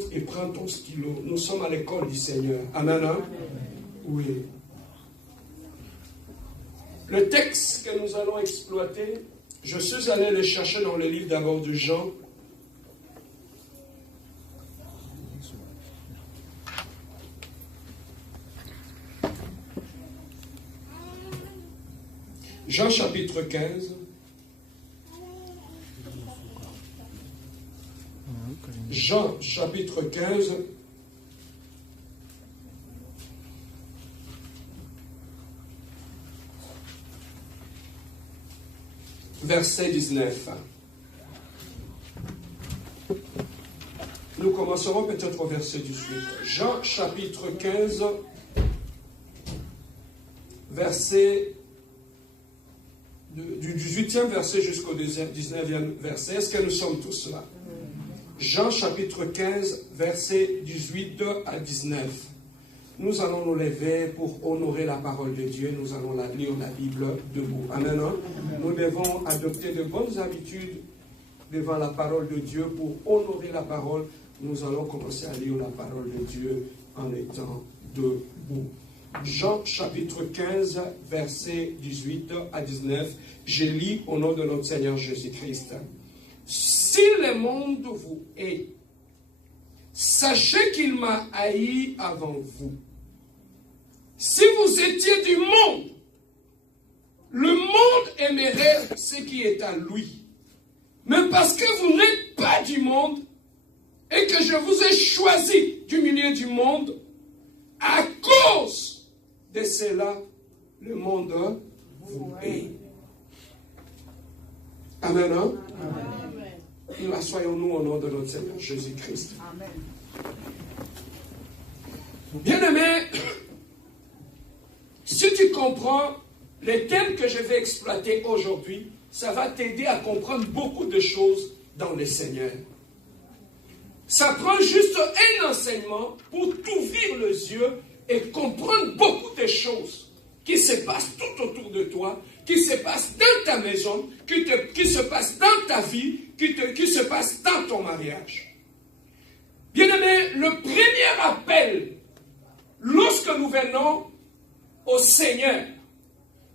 rentre et prends ton stylo. Nous sommes à l'école du Seigneur. Amen, hein? Oui. Le texte que nous allons exploiter, je suis allé le chercher dans le livre d'abord de Jean. Jean chapitre 15. Jean chapitre 15. Verset 19. Nous commencerons peut-être au verset 18. Jean chapitre 15, verset du 18e verset jusqu'au 19e verset. Est-ce que nous sommes tous là? Jean chapitre 15, verset 18 à 19. Nous allons nous lever pour honorer la parole de Dieu. Nous allons lire la Bible debout. Amen. Nous devons adopter de bonnes habitudes devant la parole de Dieu pour honorer la parole. Nous allons commencer à lire la parole de Dieu en étant debout. Jean chapitre 15, verset 18 à 19. Je lis au nom de notre Seigneur Jésus-Christ. Si le monde vous hait, sachez qu'il m'a haï avant vous. Si vous étiez du monde, le monde aimerait ce qui est à lui. Mais parce que vous n'êtes pas du monde et que je vous ai choisi du milieu du monde, à cause de cela, le monde vous hait. Amen. Hein? Amen. Nous assoyons-nous au nom de notre Seigneur Jésus-Christ. Amen. Bien-aimé, si tu comprends les thèmes que je vais exploiter aujourd'hui, ça va t'aider à comprendre beaucoup de choses dans le Seigneur. Ça prend juste un enseignement pour t'ouvrir les yeux et comprendre beaucoup de choses qui se passent tout autour de toi, qui se passent dans ta maison, qui se passent dans ta vie, qui se passent dans ton mariage. Bien-aimé, le premier appel, lorsque nous venons au Seigneur,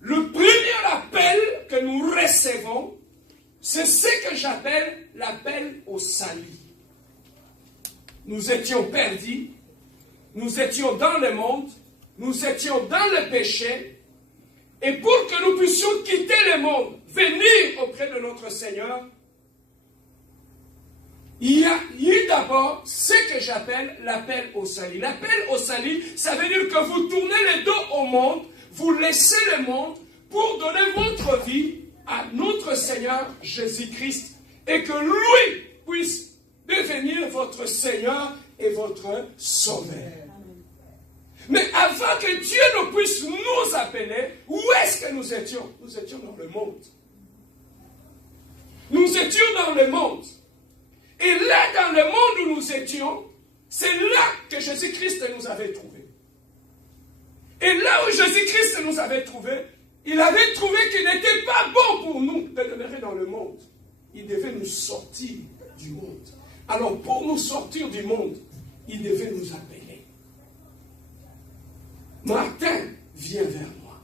le premier appel que nous recevons, c'est ce que j'appelle l'appel au salut. Nous étions perdus, nous étions dans le monde, nous étions dans le péché, et pour que nous puissions quitter le monde, venir auprès de notre Seigneur, il y a eu d'abord ce que j'appelle l'appel au salut. L'appel au salut, ça veut dire que vous tournez le dos au monde, vous laissez le monde pour donner votre vie à notre Seigneur Jésus-Christ, et que lui puisse devenir votre Seigneur et votre Sauveur. Mais avant que Dieu ne puisse nous appeler, où est-ce que nous étions? Nous étions dans le monde. Nous étions dans le monde. Et là, dans le monde où nous étions, c'est là que Jésus-Christ nous avait trouvés. Et là où Jésus-Christ nous avait trouvés, il avait trouvé qu'il n'était pas bon pour nous de demeurer dans le monde. Il devait nous sortir du monde. Alors, pour nous sortir du monde, il devait nous appeler. Martin, viens vers moi.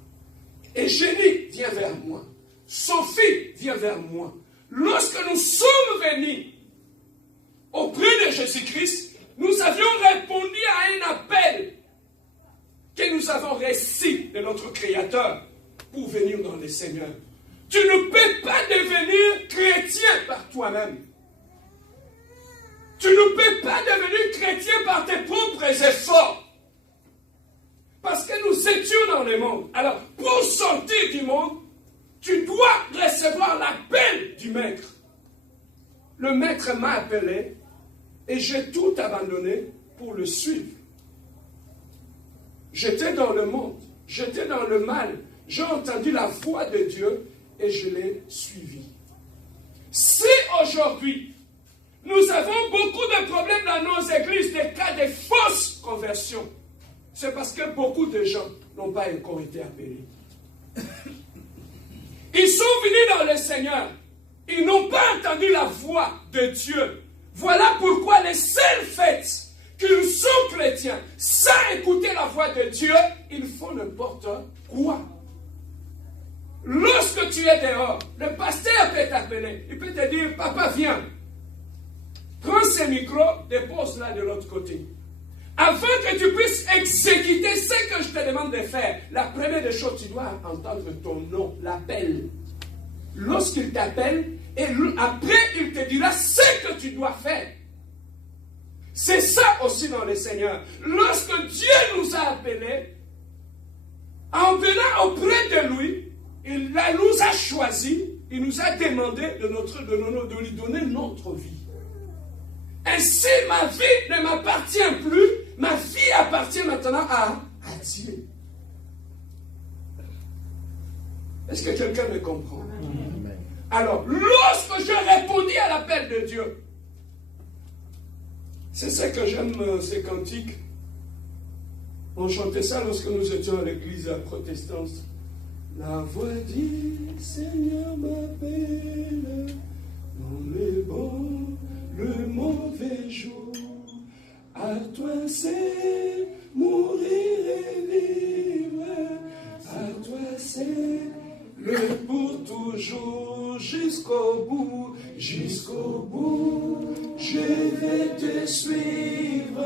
Eugénie, viens vers moi. Sophie, viens vers moi. Lorsque nous sommes venus auprès de Jésus-Christ, nous avions répondu à un appel que nous avons reçu de notre Créateur pour venir dans le Seigneur. Tu ne peux pas devenir chrétien par toi-même. Tu ne peux pas devenir chrétien par tes propres efforts. Parce que nous étions dans le monde. Alors, pour sortir du monde, tu dois recevoir l'appel du Maître. Le Maître m'a appelé et j'ai tout abandonné pour le suivre. J'étais dans le monde, j'étais dans le mal. J'ai entendu la voix de Dieu et je l'ai suivi. Si aujourd'hui, nous avons beaucoup de problèmes dans nos églises, des cas de fausses conversions, c'est parce que beaucoup de gens n'ont pas encore été appelés. Ils sont venus dans le Seigneur. Ils n'ont pas entendu la voix de Dieu. Voilà pourquoi les seules fêtes qu'ils sont chrétiens, sans écouter la voix de Dieu, ils font n'importe quoi. Lorsque tu es dehors, le pasteur peut t'appeler. Il peut te dire, papa, viens. Prends ce micro, dépose-la de l'autre côté. Afin que tu puisses exécuter ce que je te demande de faire, la première des choses, tu dois entendre ton nom, l'appel. Lorsqu'il t'appelle, et après, il te dira ce que tu dois faire. C'est ça aussi dans le Seigneur. Lorsque Dieu nous a appelés, en venant auprès de lui, il nous a choisis, il nous a demandé de lui donner notre vie. Ainsi, ma vie ne m'appartient plus, ma vie appartient maintenant à Dieu. Est-ce que quelqu'un me comprend? Amen. Alors, lorsque je répondis à l'appel de Dieu, c'est ça que j'aime, ces cantiques. On chantait ça lorsque nous étions à l'église protestante. La voix du Seigneur m'appelle dans le bon, le mauvais jour. À toi c'est mourir et vivre. À toi c'est le pour toujours. Jusqu'au bout, je vais te suivre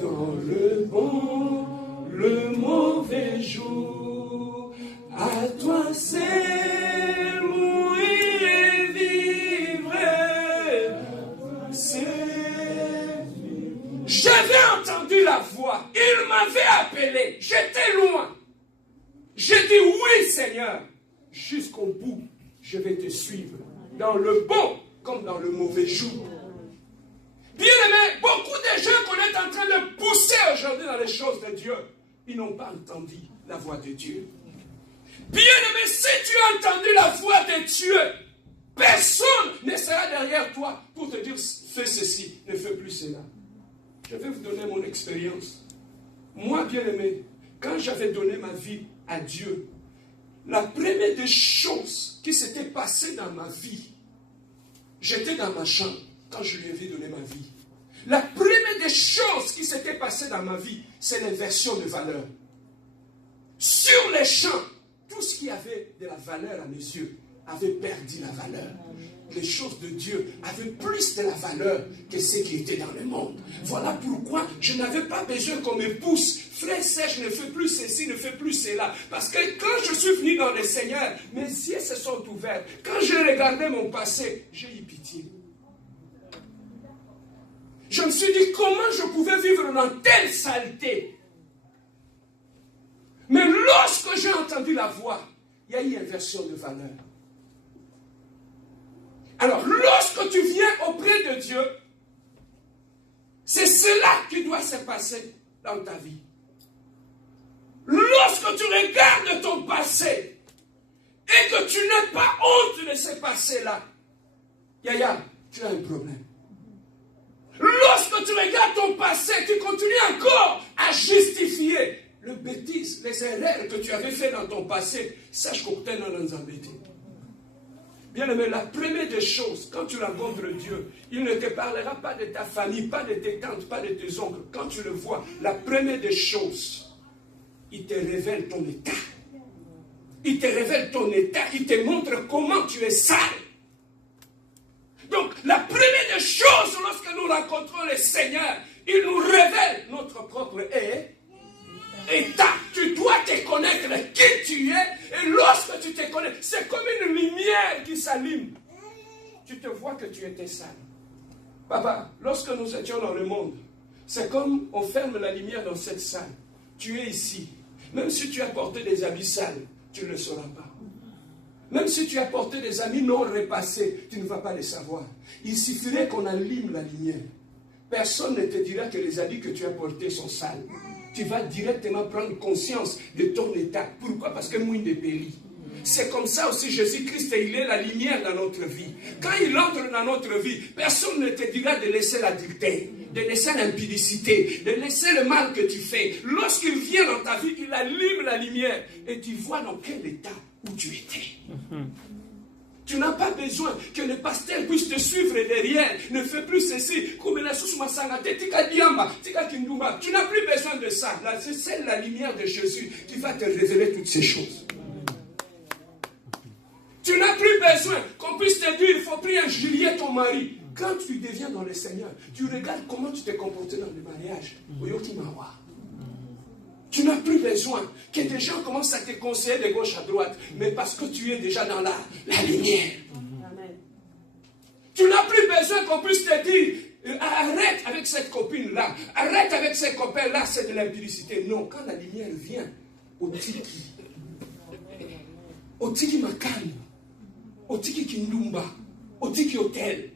dans le bon, le mauvais jour. À toi c'est mourir et vivre. J'avais entendu la voix, il m'avait appelé, j'étais loin. J'ai dit oui Seigneur, jusqu'au bout, je vais te suivre, dans le bon comme dans le mauvais jour. Bien aimé, beaucoup de gens qu'on est en train de pousser aujourd'hui dans les choses de Dieu, ils n'ont pas entendu la voix de Dieu. Bien aimé, si tu as entendu la voix de Dieu, personne ne sera derrière toi pour te dire fais ceci, ne fais plus cela. Je vais vous donner mon expérience. Moi, bien aimé, quand j'avais donné ma vie à Dieu, la première des choses qui s'était passée dans ma vie, j'étais dans ma chambre quand je lui avais donné ma vie. La première des choses qui s'était passée dans ma vie, c'est l'inversion de valeur. Sur les champs, tout ce qui avait de la valeur à mes yeux avait perdu la valeur. Les choses de Dieu avaient plus de la valeur que ce qui était dans le monde. Voilà pourquoi je n'avais pas besoin qu'on me pousse. Frère Serge, ne fais plus ceci, ne fais plus cela. Parce que quand je suis venu dans le Seigneur, mes yeux se sont ouverts. Quand j'ai regardé mon passé, j'ai eu pitié. Je me suis dit comment je pouvais vivre dans telle saleté. Mais lorsque j'ai entendu la voix, il y a eu inversion de valeur. Alors, lorsque tu viens auprès de Dieu, c'est cela qui doit se passer dans ta vie. Lorsque tu regardes ton passé et que tu n'as pas honte de ce passé-là, Yaya, tu as un problème. Lorsque tu regardes ton passé, tu continues encore à justifier le bêtise, les erreurs que tu avais fait dans ton passé, sache qu'on t'en a embêté. Bien aimé, la première des choses, quand tu rencontres Dieu, il ne te parlera pas de ta famille, pas de tes tantes, pas de tes oncles. Quand tu le vois, la première des choses, il te révèle ton état. Il te révèle ton état, il te montre comment tu es sale. Donc, la première des choses, lorsque nous rencontrons le Seigneur, il nous révèle notre propre état. Tu dois te connaître qui tu es. Et lorsque tu te connais, c'est comme une lumière qui s'allume. Tu te vois que tu étais sale. Papa, lorsque nous étions dans le monde, c'est comme on ferme la lumière dans cette salle. Tu es ici. Même si tu as porté des habits sales, tu ne le sauras pas. Même si tu as porté des habits non repassés, tu ne vas pas le savoir. Il suffirait qu'on allume la lumière. Personne ne te dira que les habits que tu as portés sont sales. Tu vas directement prendre conscience de ton état. Pourquoi? Parce que mouille de péri. C'est comme ça aussi Jésus-Christ, il est la lumière dans notre vie. Quand il entre dans notre vie, personne ne te dira de laisser l'adultère, de laisser l'impudicité, de laisser le mal que tu fais. Lorsqu'il vient dans ta vie, il allume la lumière et tu vois dans quel état où tu étais. Tu n'as pas besoin que le pasteur puisse te suivre derrière. Ne fais plus ceci. Tu n'as plus besoin de ça. C'est la lumière de Jésus qui va te révéler toutes ces choses. Tu n'as plus besoin qu'on puisse te dire, il faut prier injurier ton mari. Quand tu deviens dans le Seigneur, tu regardes comment tu t'es comporté dans le mariage. Tu n'as plus besoin que des gens commencent à te conseiller de gauche à droite, mais parce que tu es déjà dans la lumière. Amen. Tu n'as plus besoin qu'on puisse te dire, arrête avec cette copine-là, arrête avec ces copains-là, c'est de l'impudicité. Non, quand la lumière vient, Otiki Makani, Otiki Kindumba, Otiki Hotel.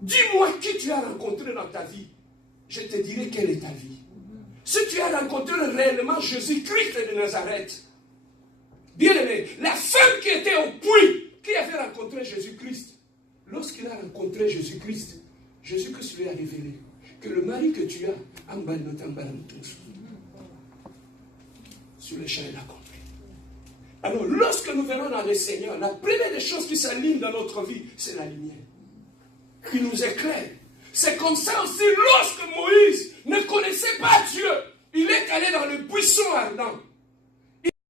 Dis-moi qui tu as rencontré dans ta vie. Je te dirai quelle est ta vie. Si tu as rencontré réellement Jésus-Christ de Nazareth, bien aimé, la femme qui était au puits, qui avait rencontré Jésus-Christ, lorsqu'il a rencontré Jésus-Christ, Jésus-Christ lui a révélé que le mari que tu as, sur le champ, il a compris. Alors, lorsque nous venons dans le Seigneur, la première des choses qui s'alignent dans notre vie, c'est la lumière. Il nous éclaire. C'est comme ça aussi, lorsque